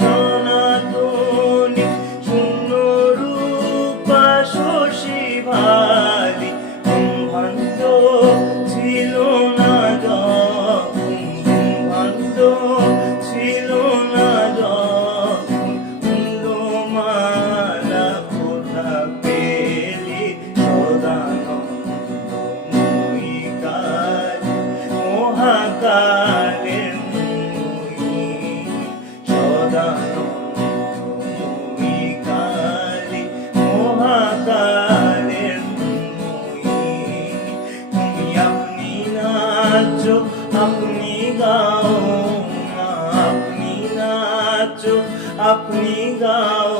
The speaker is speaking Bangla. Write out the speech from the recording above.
সনাতনী শূন্য রূপা শশী ভালি ব্রহ্মাণ্ড ছিল না যখন ব্রহ্মাণ্ড ছিল না যখন মুন্ডমালা কোথা পেলি সদানন্দময়ী কালী মহাকালের মোহিনী সদানন্দময়ী কালী মহাকালের মোহিনী তুমি আপনি নাচো আপনি গাও মা আপনি নাচো আপনি গাও